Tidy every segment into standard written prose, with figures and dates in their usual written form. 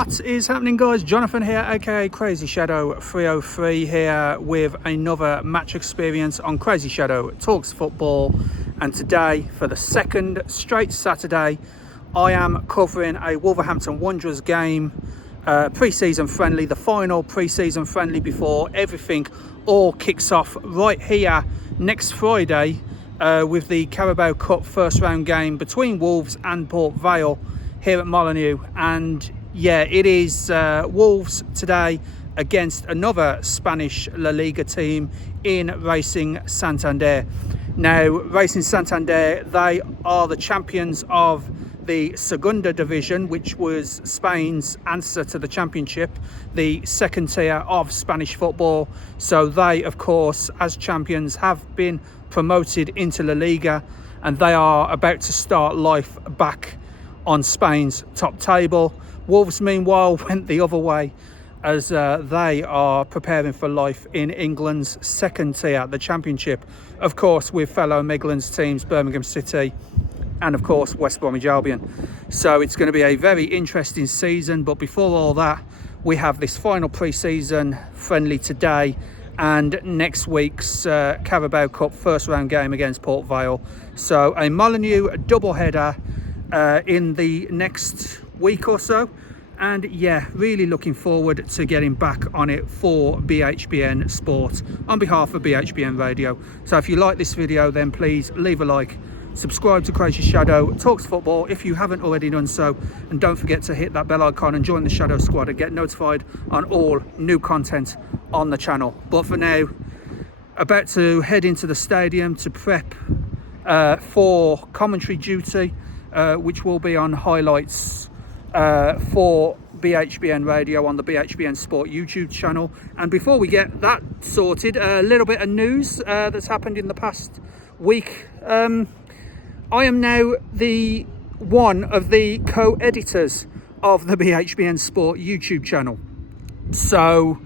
What is happening, guys? Jonathan here, aka CrazyShadow 303 here with another match experience on CrazyShadow Talks Football. And today, for the second straight Saturday, I am covering a Wolverhampton Wanderers game, pre-season friendly, the final pre-season friendly before everything all kicks off right here next Friday with the Carabao Cup first round game between Wolves and Port Vale here at Molineux. And yeah, it is Wolves today against another Spanish La Liga team in Racing Santander. Now, Racing Santander, they are the champions of the Segunda division, which was Spain's answer to the Championship, the second tier of Spanish football. So they, of course, as champions, have been promoted into La Liga, and they are about to start life back on Spain's top table. Wolves, meanwhile, went the other way as they are preparing for life in England's second tier, the Championship, of course, with fellow Midlands teams Birmingham City and, of course, West Bromwich Albion. So it's going to be a very interesting season. But before all that, we have this final pre-season friendly today and next week's Carabao Cup first round game against Port Vale. So a Molineux doubleheader in the next week or so. And yeah, really looking forward to getting back on it for BHBN Sport on behalf of BHBN Radio. So if you like this video, then please leave a like, subscribe to CrazyShadow Talks Football if you haven't already done so, and don't forget to hit that bell icon and join the Shadow Squad and get notified on all new content on the channel. But for now, about to head into the stadium to prep for commentary duty, which will be on highlights for BHBN Radio on the BHBN Sport YouTube channel. And before we get that sorted, a little bit of news that's happened in the past week. I am now the one of the co-editors of the BHBN Sport YouTube channel. So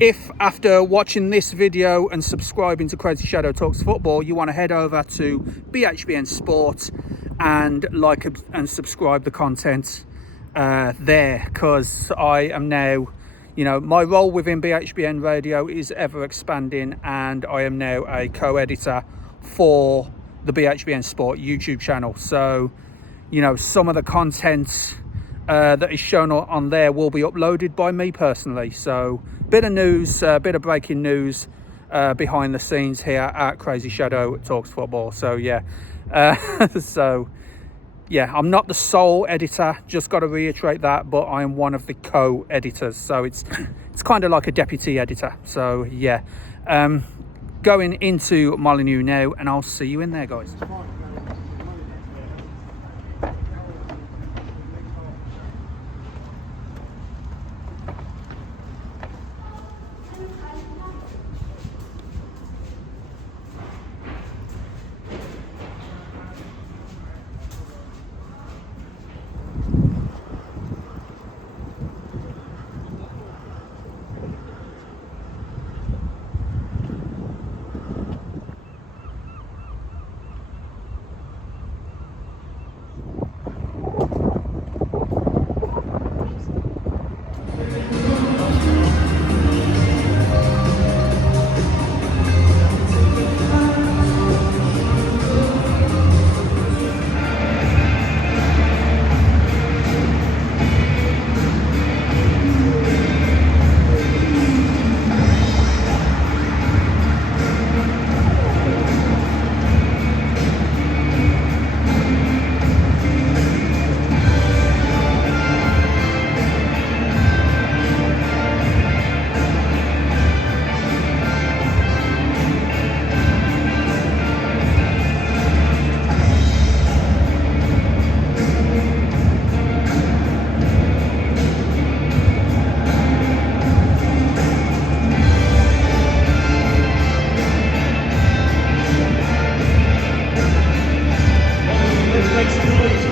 if after watching this video and subscribing to CrazyShadow Talks Football, you want to head over to BHBN Sport and like and subscribe the content there, because I am now, you know, my role within BHBN Radio is ever expanding, and I am now a co-editor for the BHBN Sport YouTube channel. So, you know, some of the content that is shown on there will be uploaded by me personally. So bit of news, bit of breaking news behind the scenes here at CrazyShadow Talks Football. So yeah, so yeah, I'm not the sole editor, just got to reiterate that, but I am one of the co-editors. So it's kind of like a deputy editor. So yeah, going into Molineux now, and I'll see you in there, guys.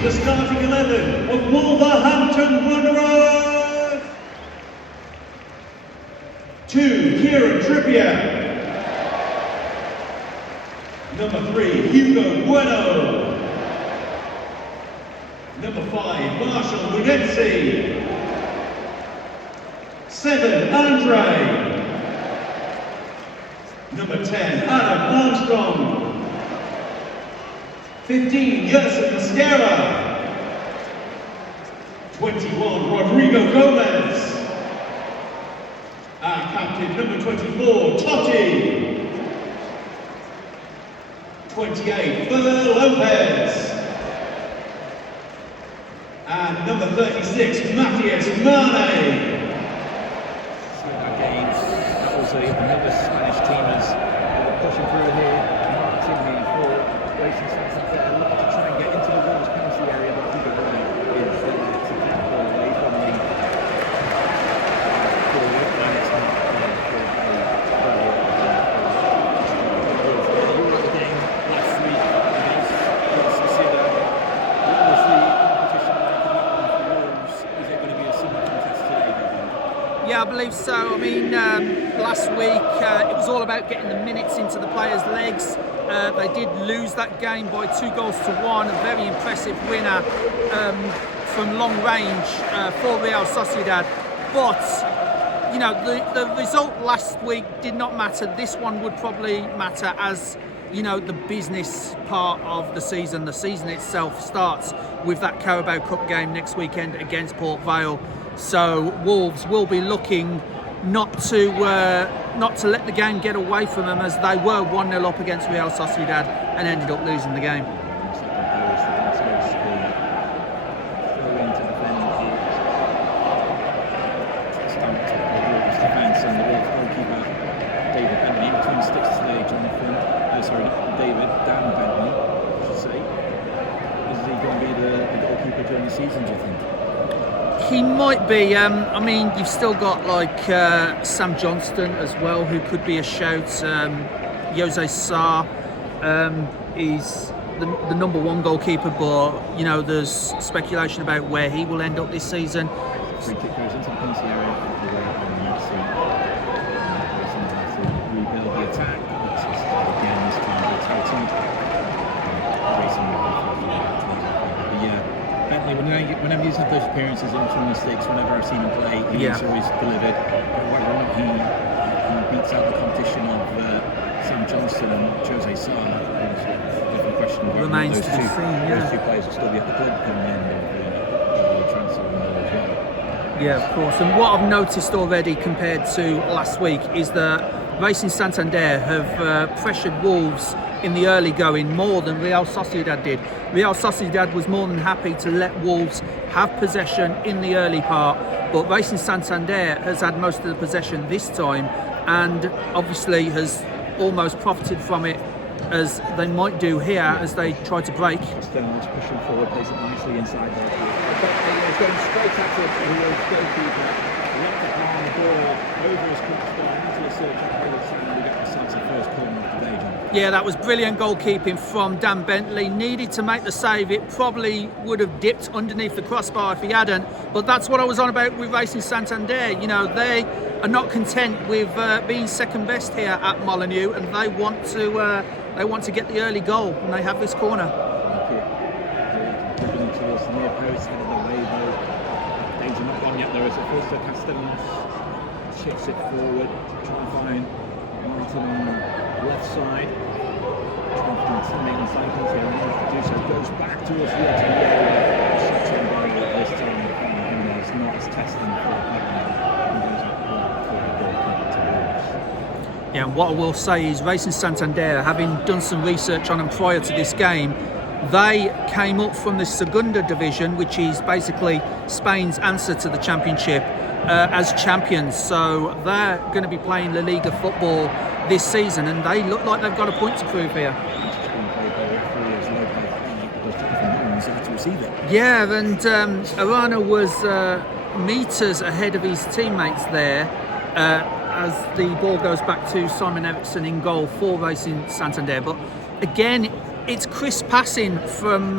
The starting 11 of Wolverhampton Wanderers. 2, Kieran Trippier. Number 3, Hugo Bueno. Number 5, Marshall Munetsi. 7, Andre. Number 10, Adam Armstrong. 15, Yerson Mascara. 21, Rodrigo Gomez. Our captain, number 24, Totti. 28, Fer Lopez. And number 36, Matthias Mane. That was another Spanish teamers pushing through here, marching for Racing Santander, looking to try and get into the Wolves penalty area, but I think the right is to keep the ball away from the forward, and it's not you were at the game last week against Sociedad. What was the competition like in that one for Wolves? Is it going to be a similar contest today, do you think? Yeah, I believe so. I mean, last week it was all about getting the minutes into the players' legs. They did lose that game by 2-1. A very impressive winner from long range for Real Sociedad. But, you know, the result last week did not matter. This one would probably matter as, you know, the business part of the season. The season itself starts with that Carabao Cup game next weekend against Port Vale. So Wolves will be looking not to let the game get away from them, as they were 1-0 up against Real Sociedad and ended up losing the game. David, Dan Bentley, I should say. Is he going to be the goalkeeper during the season, do you think? He might be. I mean, you've still got like Sam Johnston as well, who could be a shout. Jose Sarr is the number one goalkeeper, but you know, there's speculation about where he will end up this season. Free kick goes into the penalty area. Rebuild the attack. Again, this time it's Racing. But yeah, Bentley, whenever he's had those appearances in from the sticks, whenever I've seen him play, he's always delivered. But whether or not he beats out the competition of Sam Johnston and Jose Sarr, a different question. Remains to be seen. Those two players will still be at the club come the end of the transfer window as well. Yeah, of course. And what I've noticed already compared to last week is that Racing Santander have pressured Wolves in the early going more than Real Sociedad did. Real Sociedad was more than happy to let Wolves have possession in the early part, but Racing Santander has had most of the possession this time and obviously has almost profited from it, as they might do here as they try to break. Castellanos pushing forward, plays it nicely inside there. He's going straight at it, and he's goalkeeper. Left it on the ball over his crossbar into the circle. We get the sense of first corner of the day, John. Yeah, that was brilliant goalkeeping from Dan Bentley. Needed to make the save. It probably would have dipped underneath the crossbar if he hadn't. But that's what I was on about with Racing Santander. You know, they are not content with being second best here at Molineux, and they want to get the early goal, and they have this corner. Dribbling towards the near post, head of the way though. Danger not gone yet though, as it falls to Castellanos. Chips it forward, try and find Martin on the left side. Try and find teammate inside, to do so. Goes back towards the edge of the area. Shots on by this time. It's not as testing for Yeah, and what I will say is Racing Santander, having done some research on them prior to this game, they came up from the Segunda division, which is basically Spain's answer to the Championship, as champions. So they're going to be playing La Liga football this season, and they look like they've got a point to prove here. Yeah, and Arana was metres ahead of his teammates there as the ball goes back to Simon Eriksson in goal for Racing Santander. But again, it's crisp passing from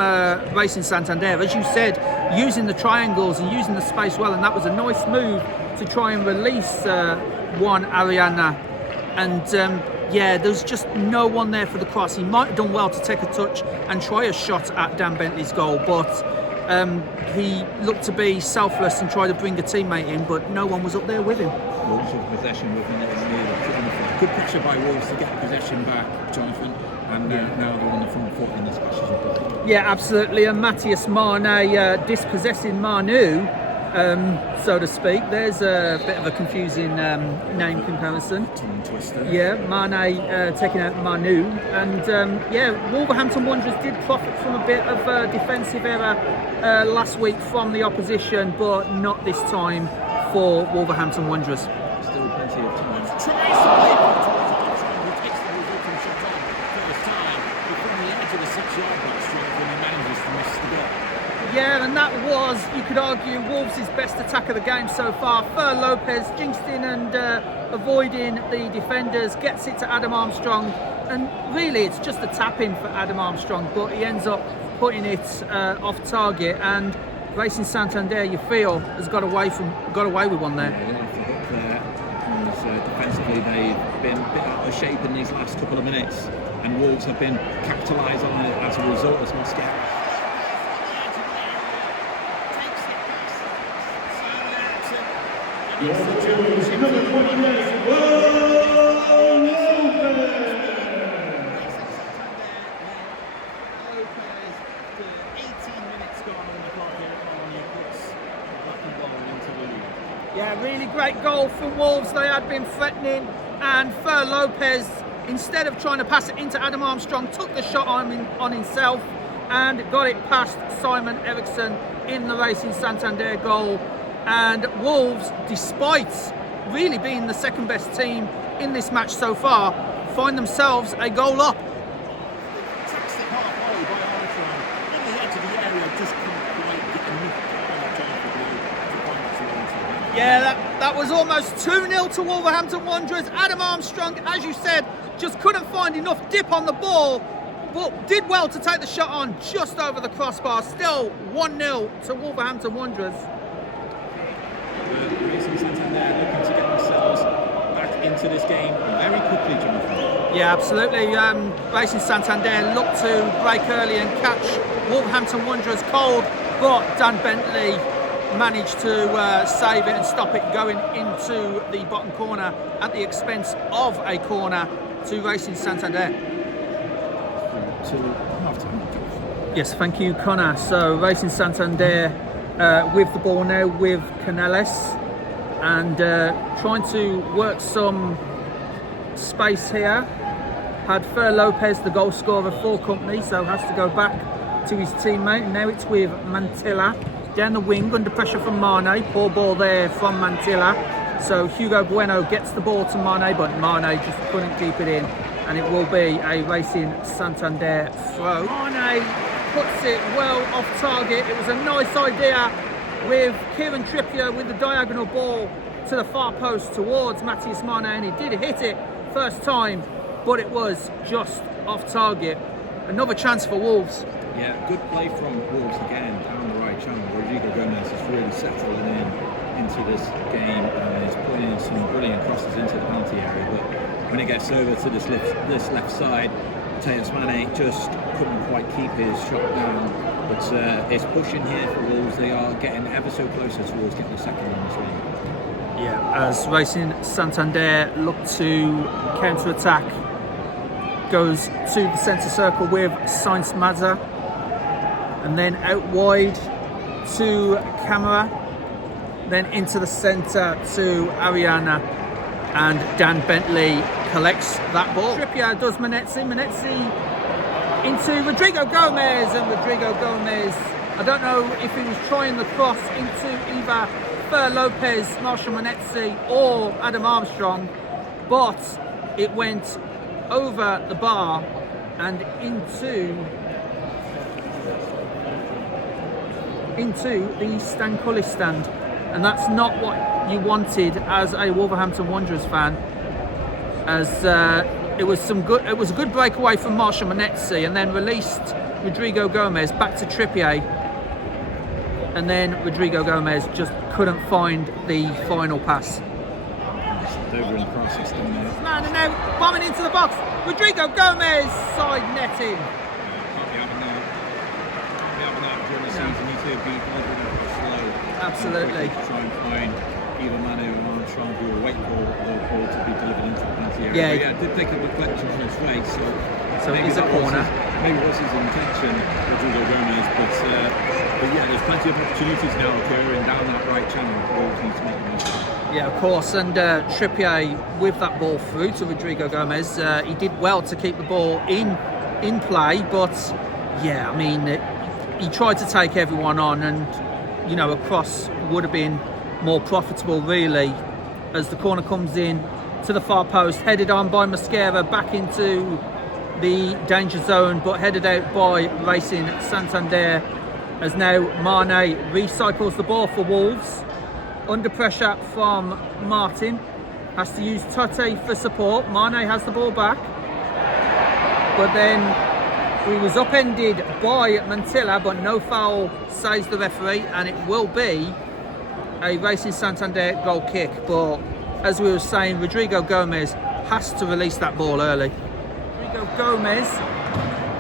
Racing Santander, as you said, using the triangles and using the space well, and that was a nice move to try and release Juan Ariana. And yeah, there's just no one there for the cross. He might have done well to take a touch and try a shot at Dan Bentley's goal, but he looked to be selfless and try to bring a teammate in, but no one was up there with him. Wolves with possession with minutes near. Good pressure by Wolves to get possession back, Jonathan. And now they're on the front foot in this passage of play. Yeah, absolutely. And Matthias Mane dispossessing Molineux, so to speak. There's a bit of a confusing name comparison. Tongue twister. Yeah, Mane taking out Molineux. And Wolverhampton Wanderers did profit from a bit of defensive error last week from the opposition, but not this time for Wolverhampton Wanderers. Still plenty of time. Tries to play it towards Armstrong, who takes the resulting shot on first time. From the edge of the 6-yard box, Jonathan, he manages to miss the goal. Yeah, and that was, you could argue, Wolves' best attack of the game so far. Fer Lopez jinxed in and avoiding the defenders, gets it to Adam Armstrong, and really it's just a tap-in for Adam Armstrong, but he ends up putting it off target, and Racing Santander, you feel, has got away with one there. Yeah, off the hook there. Defensively, they've been a bit out of shape in these last couple of minutes, and Wolves have been capitalised on it as a result as Moscow. Number 28, Yeah, really great goal from Wolves. They had been threatening, and Fer Lopez, instead of trying to pass it into Adam Armstrong, took the shot on himself and got it past Simon Eriksson in the Racing Santander goal. And Wolves, despite really being the second best team in this match so far, find themselves a goal up. Fantastic halfway by Armstrong on the edge of the area, just couldn't quite get enough time to find that solution. Yeah, that was almost 2-0 to Wolverhampton Wanderers. Adam Armstrong, as you said, just couldn't find enough dip on the ball, but did well to take the shot on just over the crossbar. Still 1-0 to Wolverhampton Wanderers. Racing Santander looking to get themselves back into this game very quickly, Jonathan. Yeah, absolutely. Racing Santander looked to break early and catch Wolverhampton Wanderers cold, but Dan Bentley managed to save it and stop it going into the bottom corner at the expense of a corner to Racing Santander. To half-time. Yes, thank you, Connor. So Racing Santander with the ball now with Canales, and trying to work some space here. Had Fer Lopez, the goal scorer, for company, so has to go back to his teammate. And now it's with Mantilla down the wing under pressure from Mane. Poor ball there from Mantilla. So Hugo Bueno gets the ball to Mane, but Mane just couldn't keep it in, and it will be a Racing Santander throw. Mane puts it well off target. It was a nice idea with Kieran Trippier with the diagonal ball to the far post towards Matthias Mane, and he did hit it first time, but it was just off target. Another chance for Wolves. Yeah, good play from Wolves again down the right channel. Rodrigo Gomez is really settling into this game and is putting in some brilliant crosses into the penalty area, but when it gets over to this left side, Matthias Mane just couldn't quite keep his shot down, but it's pushing here for Wolves. They are getting ever so closer towards getting the second one as well. Yeah, as Racing Santander look to counter-attack, goes to the centre circle with Sainz Mazza, and then out wide to Camara, then into the centre to Ariana, and Dan Bentley collects that ball. Trippier does Manetzi into Rodrigo Gomez, and Rodrigo Gomez, I don't know if he was trying the cross into either Fer Lopez, Marshall Manetzi or Adam Armstrong, but it went over the bar and into the Stankullis stand, and that's not what you wanted as a Wolverhampton Wanderers fan, as it was a good breakaway from Marshall Manetzi, and then released Rodrigo Gomez back to Trippier, and then Rodrigo Gomez just couldn't find the final pass. Over in the process down there. Man, and now bombing into the box. Rodrigo Gomez side netting. Can't be having that during the season. to be slow. Absolutely. To try and find either Manu or Armstrong who will wait for the ball to be delivered into the penalty area. Yeah. But yeah, it did take a deflection from his face, so it is a corner. Maybe was his intention, Rodrigo Gomez, but yeah, there's plenty of opportunities now occurring down that right channel. Wolves need to make the most of it. Yeah, of course, and Trippier with that ball through to Rodrigo Gomez, he did well to keep the ball in play, but yeah, I mean, he tried to take everyone on, and you know, a cross would have been more profitable really, as the corner comes in to the far post, headed on by Mosquera back into the danger zone, but headed out by Racing Santander, as now Mane recycles the ball for Wolves. Under pressure from Martin, has to use Totti for support. Mane has the ball back, but then he was upended by Mantilla, but no foul says the referee, and it will be a Racing Santander goal kick. But as we were saying, Rodrigo Gomez has to release that ball early.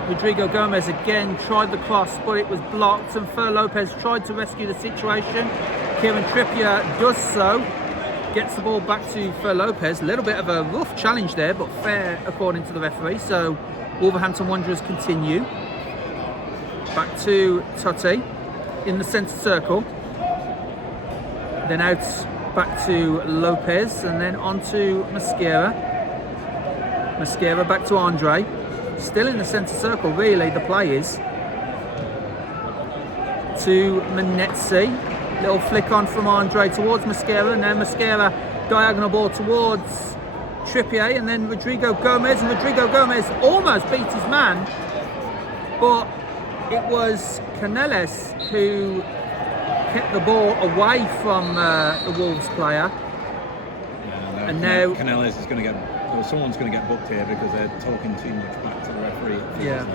Rodrigo Gomez again tried the cross, but it was blocked, and Fer Lopez tried to rescue the situation. Kieran Trippier does so, gets the ball back to Fer Lopez. A little bit of a rough challenge there, but fair according to the referee. So Wolverhampton Wanderers continue. Back to Totti in the centre circle. Then out back to Lopez, and then on to Mosquera. Mosquera back to Andre. Still in the centre circle, really, the play is. To Menezzi. Little flick on from Andre towards Mosquera. Now Mosquera, diagonal ball towards Trippier, and then Rodrigo Gomez. And Rodrigo Gomez almost beat his man, but it was Canales who kept the ball away from the Wolves player. Yeah, and now Canales is going to get, or someone's going to get booked here because they're talking too much back to the referee. Yeah.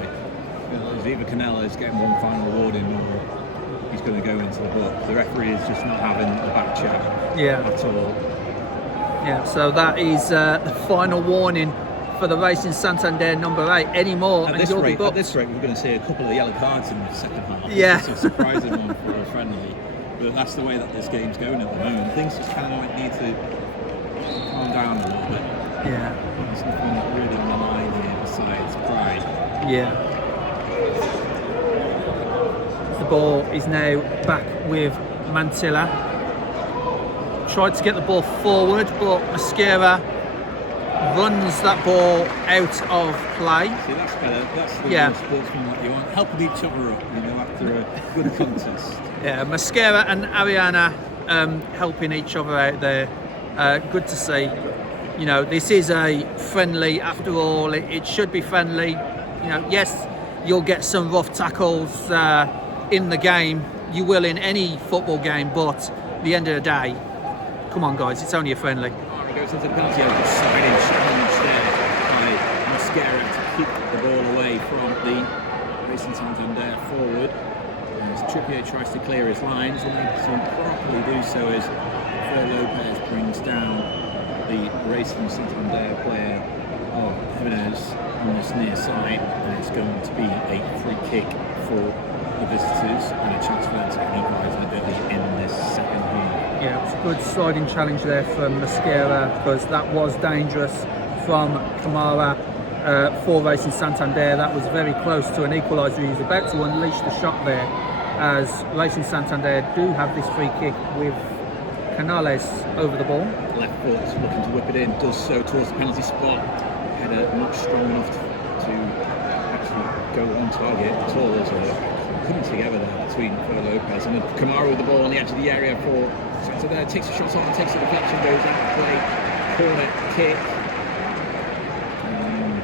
It's either Canales getting one final warning, or he's going to go into the book. The referee is just not having the back chat at all. Yeah, so that is the final warning for the Racing Santander number 8. Any more, at and this you'll rate, be booked. At this rate, we're going to see a couple of yellow cards in the second half. Yeah. It's a surprising one for a friendly. But that's the way that this game's going at the moment. Things just kind of like need to calm down a little bit. Yeah. There's nothing really on the line here besides pride. Yeah. The ball is now back with Mantilla. Tried to get the ball forward, but Mosquera runs that ball out of play. See, that's better. That's the real sportsman that you want. Helping each other up, after a good contest. Yeah, Mosquera and Ariana helping each other out there. Good to see. This is a friendly after all. It should be friendly. Yes, you'll get some rough tackles in the game. You will in any football game, but at the end of the day, come on guys, it's only a friendly. He goes into the penalty area, just sliding challenge there by Mosquera to keep the ball away from the Racing Santander forward. As Trippier tries to clear his lines, and he can properly do so as Fer Lopez brings down the Racing Santander player of Jimenez on this near side, and it's going to be a free kick for the visitors and a chance for them to get equalised early in this second half. Yeah, it was a good sliding challenge there from Mosquera, because that was dangerous from Kamara for Racing Santander. That was very close to an equaliser. He was about to unleash the shot there, as Racing Santander do have this free kick with Canales over the ball. Left foot looking to whip it in, does so towards the penalty spot. Header not strong enough to actually go on target at all. There's a coming together there between Fer Lopez and Kamara with the ball on the edge of the area for Santander. Takes a shot on, takes a deflection, goes out of play, corner kick.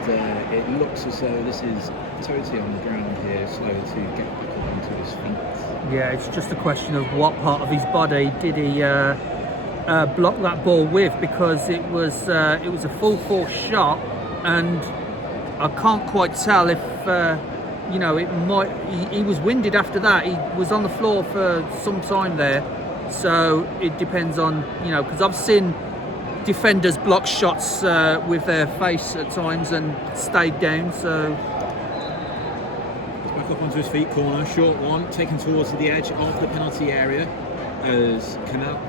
And it looks as though this is Totti on the ground here, slow to get back up onto his feet. Yeah, it's just a question of what part of his body did he block that ball with, because it was a full force shot, and I can't quite tell if it might. He was winded after that. He was on the floor for some time there, so it depends on because I've seen defenders block shots with their face at times and stayed down. So it's back back up onto his feet, corner, short one, taken towards the edge of the penalty area as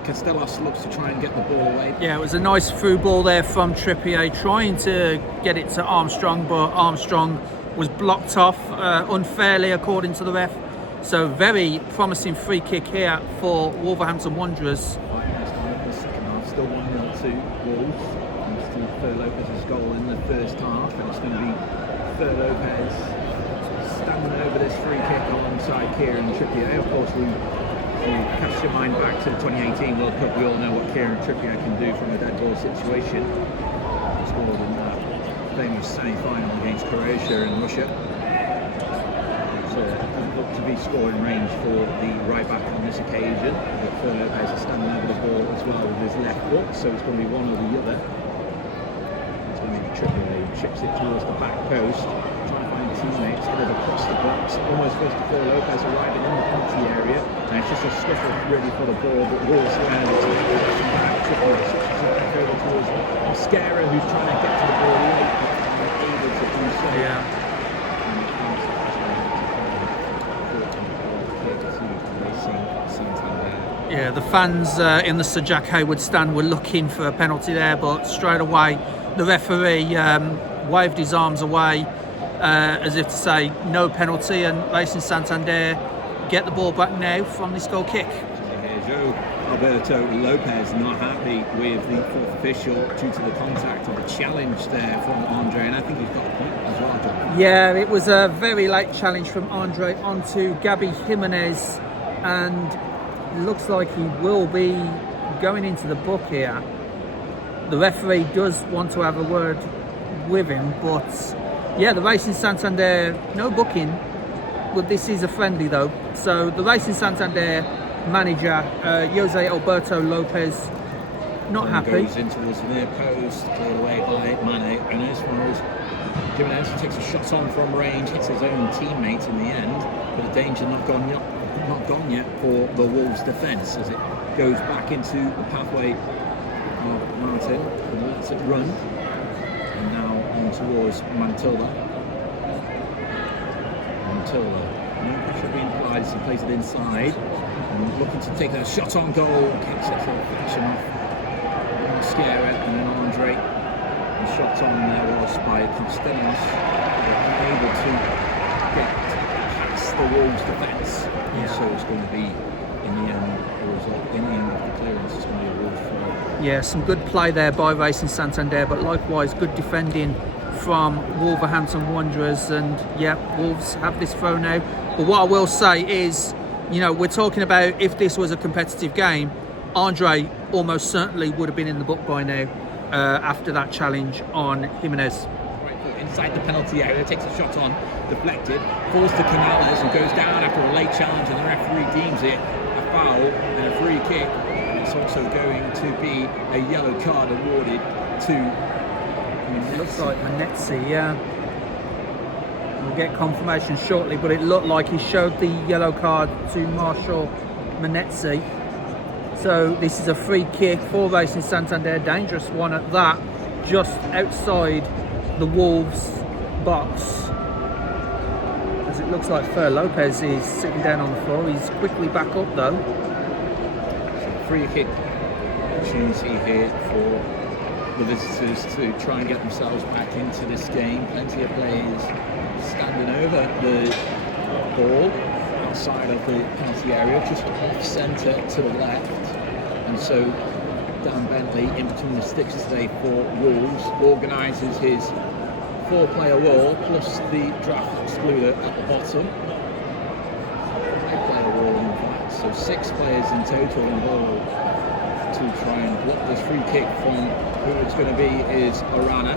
Castellos looks to try and get the ball away. Yeah, it was a nice through ball there from Trippier, trying to get it to Armstrong, but Armstrong was blocked off unfairly according to the ref. So very promising free kick here for Wolverhampton Wanderers. The second half, still 1-0 to Wolves. Thanks to Fer Lopez's goal in the first half, and it's going to be Fer Lopez standing over this free kick alongside Kieran Trippier. Of course, we cast your mind back to the 2018 World Cup. We all know what Kieran Trippier can do from a dead ball situation. He scored in that famous semi-final against Croatia and Russia. So doesn't look to be scoring range for the right back on this occasion. But Fer Lopez is standing over the ball as well with his left foot, so it's going to be one or the other. It's going to be Trippier who chips it towards the back post, trying to find teammates, headed across the box, almost goes to Fer Lopez arriving in the penalty area, and it's just a scuffle really for the ball, but Wolves around it to back. Trippier switches it back over towards Mosquera, who's trying to get to the ball late, but not able to do so. Yeah. Racing Santander. Yeah, the fans in the Sir Jack Hayward stand were looking for a penalty there, but straight away the referee waved his arms away as if to say no penalty, and Racing Santander get the ball back now from this goal kick. Joe Alberto Lopez not happy with the fourth official due to the contact of the challenge there from Andre, and I think he's got a point as well, John. Yeah, it was a very late challenge from Andre onto Gabi Jimenez, and looks like he will be going into the book here. The referee does want to have a word with him, but yeah, the Racing Santander, no booking, but this is a friendly though. So the Racing Santander manager, Jose Alberto Lopez, not happy. Goes in towards the near post, cleared away by Mane, and as far as Jimenez takes a shot on from range, hits his own teammate in the end, but the danger not gone yet for the Wolves defence as it goes back into the pathway of Martin and lets it run, and now on towards Mantilla, no pressure being applied as he plays it inside and looking to take a shot on goal, kicks it to fashion off Mosquera, and then Andre. The shot on there was by Castellanos, unable to get past the Wolves defence. Yeah. So it's going to be, in the end, the result, in the end of the clearance, it's going to be a Wolves throw. Yeah, some good play there by Racing Santander, but likewise good defending from Wolverhampton Wanderers, and yeah, Wolves have this throw now. But what I will say is, you know, we're talking about if this was a competitive game, Andre almost certainly would have been in the book by now after that challenge on Jimenez. Right foot inside the penalty area, takes a shot on, deflected, falls to Canales and goes down after a late challenge, and the referee deems it a foul and a free kick. And it's also going to be a yellow card awarded to It looks like Manetzi, yeah. We'll get confirmation shortly, but it looked like he showed the yellow card to Marshall Manetzi. So this is a free kick for Racing Santander, dangerous one at that, just outside the Wolves box. As it looks like Fer Lopez is sitting down on the floor. He's quickly back up though. So free kick opportunity here for the visitors to try and get themselves back into this game. Plenty of players standing over the ball outside of the penalty area, just off centre to the left. And so Dan Bentley, in between the sticks today for Wolves, organises his 4-player wall plus the draft excluder at the bottom. 5-player wall in fact, so 6 players in total involved to try and block this free kick from who it's going to be is Arana.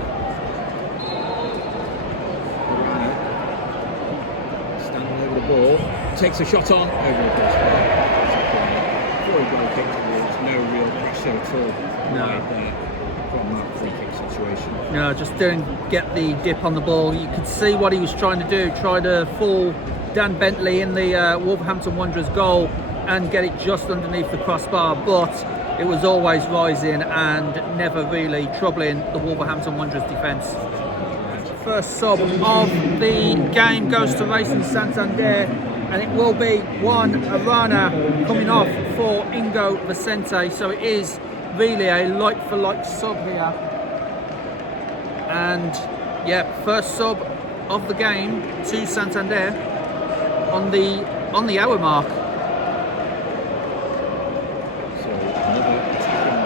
Standing over the ball, takes a shot on over the crossbar. For a goal kick towards, no real pressure at all. No. From that free kick situation. No, just didn't get the dip on the ball. You could see what he was trying to do, try to fool Dan Bentley in the Wolverhampton Wanderers goal and get it just underneath the crossbar, but it was always rising and never really troubling the Wolverhampton Wanderers defence. first sub of the game goes to Racing Santander, and it will be Juan Arana coming off for Ingo Vicente. So it is really a like-for-like sub here. And yeah, first sub of the game to Santander on the hour mark. So another attacking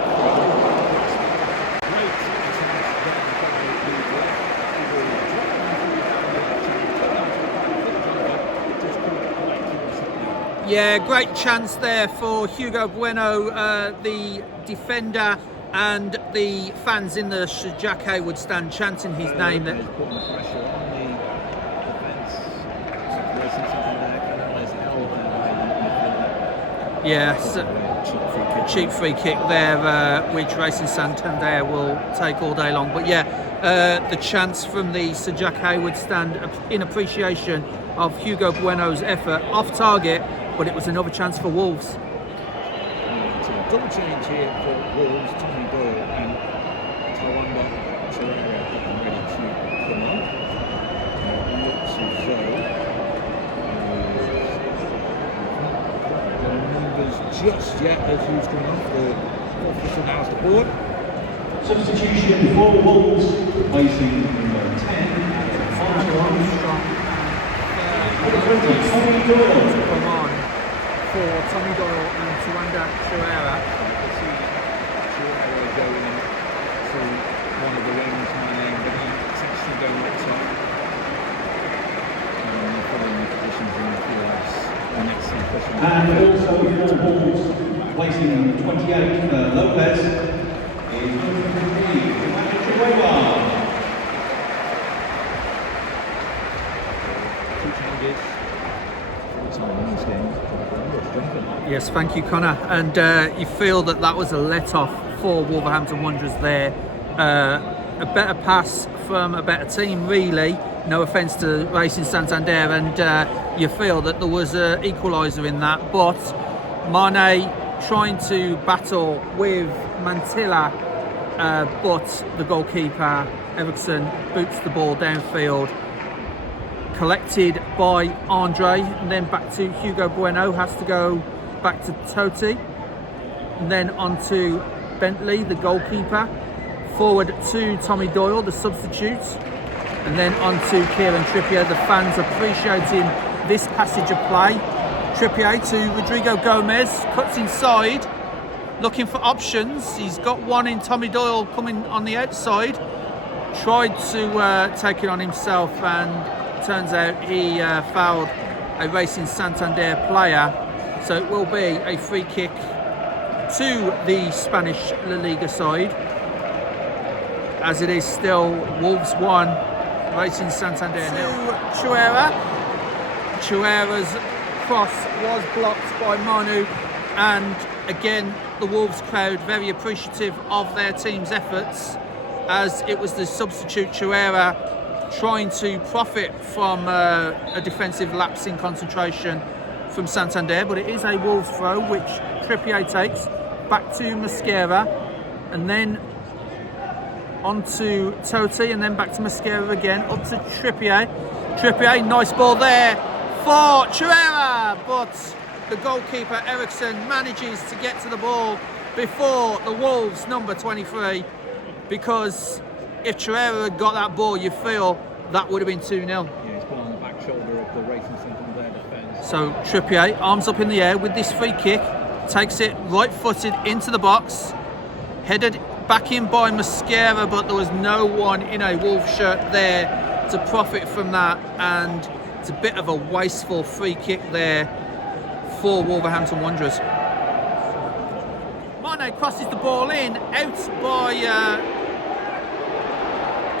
Yeah, great chance there for Hugo Bueno, the defender, and the fans in the Jack Hayward stand chanting his name. Putting the pressure on the defence. Racing Santander canalises hell there. Yes, cheap free kick there, which Racing Santander will take all day long. But yeah, the chance from the Sir Jack Hayward stand in appreciation of Hugo Bueno's effort, off target, but it was another chance for Wolves. So double change here for Wolves, Tommy Doyle and Tawanda Chirera getting ready to come on. Looks as though the numbers just yet as who's coming off. The officer announced the board. Substitution for Wolves, placing number 10, Armstrong. Tommy Doyle. Come on for Tommy Doyle and Tawanda Chirera. Chirera going in through one of the wings, my name, but he's actually going up top. And following the positions in the fields, the next position. And also for Wolves, placing number 28, Lopez, is number 15, Two changes. Yes, thank you, Connor. And you feel that was a let-off for Wolverhampton Wanderers there. A better pass from a better team, really. No offence to Racing Santander, and you feel that there was an equaliser in that. But Mane trying to battle with Mantilla, but the goalkeeper, Eriksson, boots the ball downfield. Collected by Andre, and then back to Hugo Bueno, has to go back to Totti, and then on to Bentley, the goalkeeper, forward to Tommy Doyle, the substitute, and then on to Kieran Trippier. The fans appreciating this passage of play. Trippier to Rodrigo Gomez, cuts inside, looking for options. He's got one in Tommy Doyle coming on the outside, tried to take it on himself, and turns out he fouled a Racing Santander player, so it will be a free kick to the Spanish La Liga side, as it is still Wolves 1, Racing Santander 0. Chirera's cross was blocked by Manu, and again the Wolves crowd very appreciative of their team's efforts, as it was the substitute Chirera trying to profit from a defensive lapse in concentration from Santander, but it is a Wolves throw which Trippier takes back to Mosquera, and then on to Totti, and then back to Mosquera again, up to Trippier, nice ball there for Chirera, but the goalkeeper Eriksson manages to get to the ball before the Wolves number 23, because if Chirera had got that ball, you feel that would have been 2-0. Yeah, it's been on the back shoulder of the Racing Santander defence. So Trippier, arms up in the air with this free kick, takes it right-footed into the box, headed back in by Mosquera, but there was no one in a Wolves shirt there to profit from that, and it's a bit of a wasteful free kick there for Wolverhampton Wanderers. Mane crosses the ball in, out by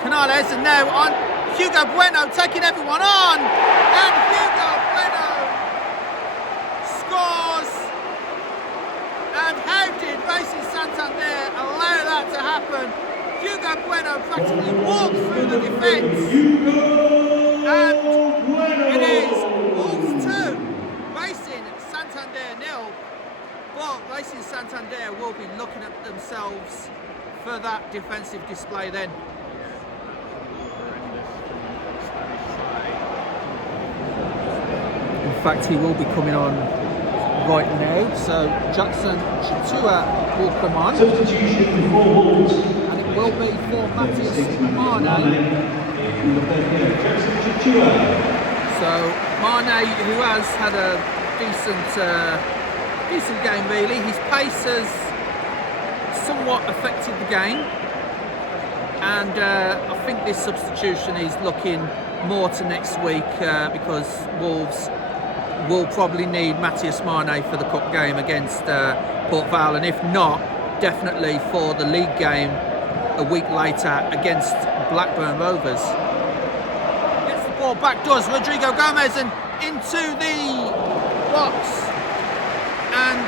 Canales, and now on Hugo Bueno, taking everyone on, and Hugo Bueno scores. And how did Racing Santander allow that to happen? Hugo Bueno practically walked through the defence, and it is Wolves 2, Racing Santander 0. But Racing Santander will be looking at themselves for that defensive display then. fact, he will be coming on right now. So Jackson Chitua will come on. Substitution for Wolves. And it will be for Matthias Mane. So Mane, who has had a decent game really. His pace has somewhat affected the game, and I think this substitution is looking more to next week because Wolves will probably need Matthias Mane for the cup game against Port Vale, and if not, definitely for the league game a week later against Blackburn Rovers. Gets the ball back, does Rodrigo Gomez, and into the box, and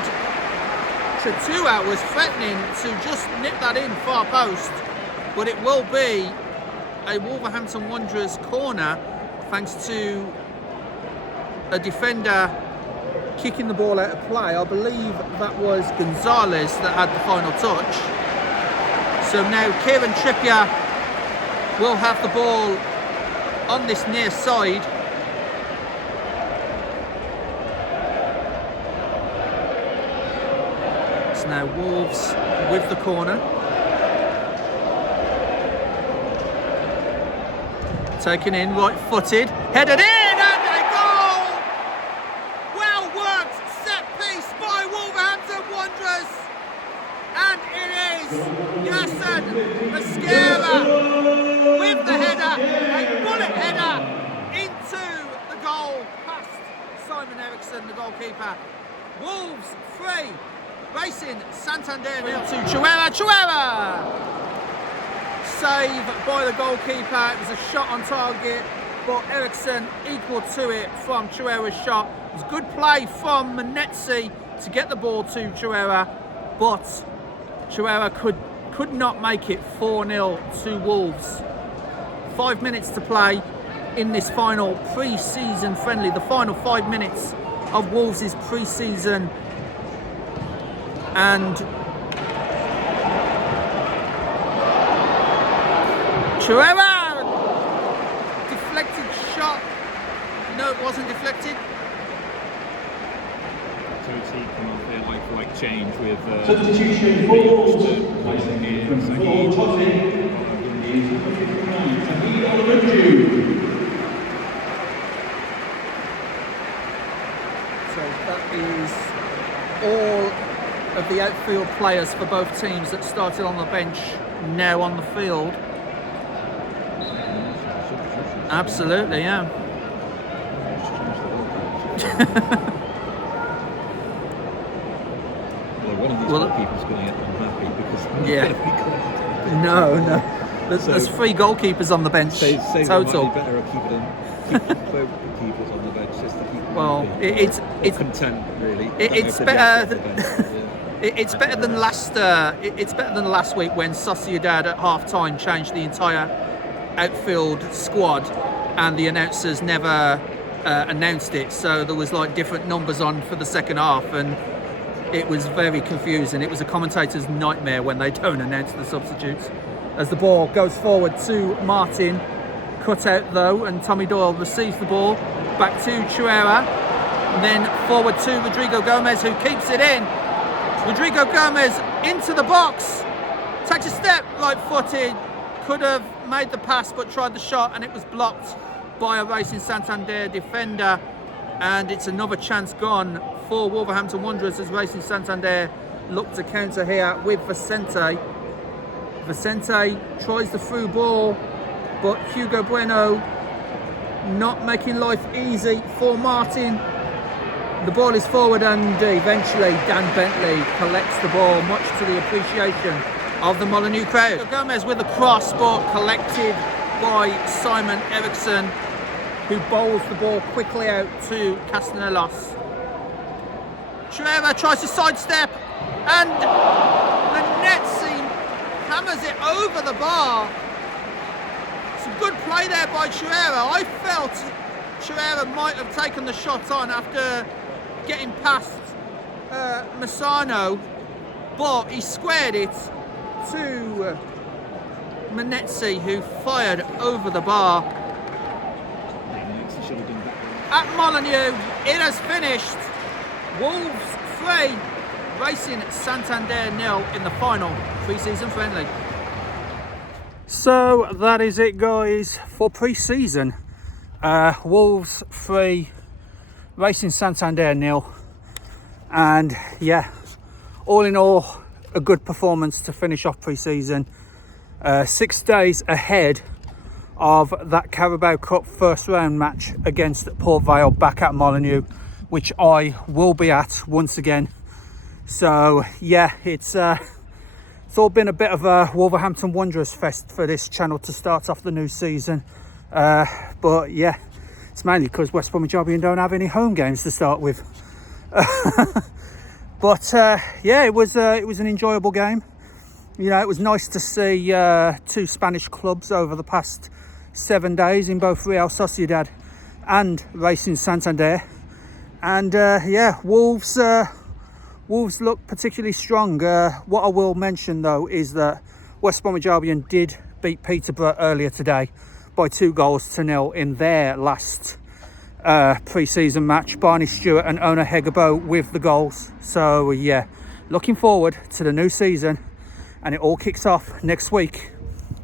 Chitua was threatening to just nip that in far post, but it will be a Wolverhampton Wanderers corner thanks to a defender kicking the ball out of play. I believe that was Gonzalez that had the final touch. So now Kieran Trippier will have the ball on this near side. It's now Wolves with the corner. Taken in, right-footed, headed in, and a goal! Well worked set piece by Wolverhampton Wanderers, and it is Yasin Mascara with the header, a bullet header into the goal, past Simon Eriksson, the goalkeeper. Wolves 3, Racing Santander to Chuera. Save by the goalkeeper. It was a shot on target, but Eriksson equal to it from Chuera's shot. It was good play from Manetzi to get the ball to Chuera, but Chuera could not make it 4-0 to Wolves. 5 minutes to play in this final pre-season friendly, the final 5 minutes of Wolves' pre-season, and Chuera! Deflected shot. No, it wasn't deflected. Totally come off there like change with Substitution for Wolves. Placing in for Tottenham is number 59, Tahid Olajuwon. So that is all of the outfield players for both teams that started on the bench now on the field. Absolutely, yeah. One of these goalkeepers going to get unhappy because yeah. No. There's 3 goalkeepers on the bench total. Better keep both keepers on the bench just to keep well, it's content really. It's better. It's better than last. It's better than last week when Sociedad at half-time changed the entire outfield squad, and the announcers never announced it. So there was like different numbers on for the second half, and it was very confusing. It was a commentator's nightmare when they don't announce the substitutes. As the ball goes forward to Martin, cut out though, and Tommy Doyle receives the ball back to Chuera, and then forward to Rodrigo Gomez, who keeps it in. Rodrigo Gomez into the box, takes a step, right-footed, could have made the pass but tried the shot, and it was blocked by a Racing Santander defender, and it's another chance gone for Wolverhampton Wanderers as Racing Santander look to counter here with Vicente. Vicente tries the through ball, but Hugo Bueno not making life easy for Martin. The ball is forward, and eventually Dan Bentley collects the ball, much to the appreciation of the Molineux crowd. Gomez with a cross, but collected by Simon Eriksson, who bowls the ball quickly out to Castanelos. Chuera tries to sidestep, and Manetzi hammers it over the bar. Some good play there by Chuera. I felt Chuera might have taken the shot on after getting past Massano, but he squared it to Manetzi, who fired over the bar. at Molineux. It has finished. Wolves 3, Racing Santander 0 in the final pre-season friendly. So that is it, guys, for pre-season. Wolves 3, Racing Santander 0. And yeah, all in all, a good performance to finish off pre-season. 6 days ahead of that Carabao Cup first round match against Port Vale back at Molineux, which I will be at once again. So yeah, it's all been a bit of a Wolverhampton Wanderers fest for this channel to start off the new season. But yeah, it's mainly because West Bromwich Albion don't have any home games to start with. But yeah, it was an enjoyable game. You know, it was nice to see 2 Spanish clubs over the past 7 days in both Real Sociedad and Racing Santander. And yeah, Wolves look particularly strong. What I will mention though is that West Bromwich Albion did beat Peterborough earlier today by 2-0 in their last pre-season match. Barney Stewart and Ona Hegabo with the goals. So yeah, looking forward to the new season, and it all kicks off next week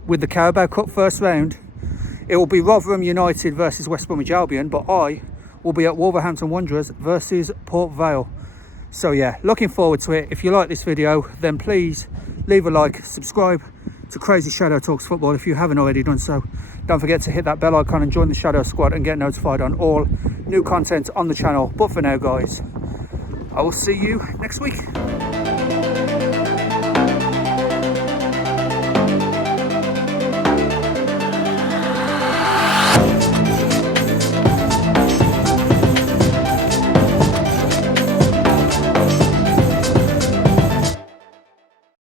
with the Carabao Cup first round. It will be Rotherham United versus West Bromwich Albion, but I will be at Wolverhampton Wanderers versus Port Vale. So yeah, looking forward to it. If you like this video, then please leave a like, subscribe to Crazy Shadow Talks Football if you haven't already done so. Don't forget to hit that bell icon and join the Shadow Squad and get notified on all new content on the channel. But for now, guys, I will see you next week.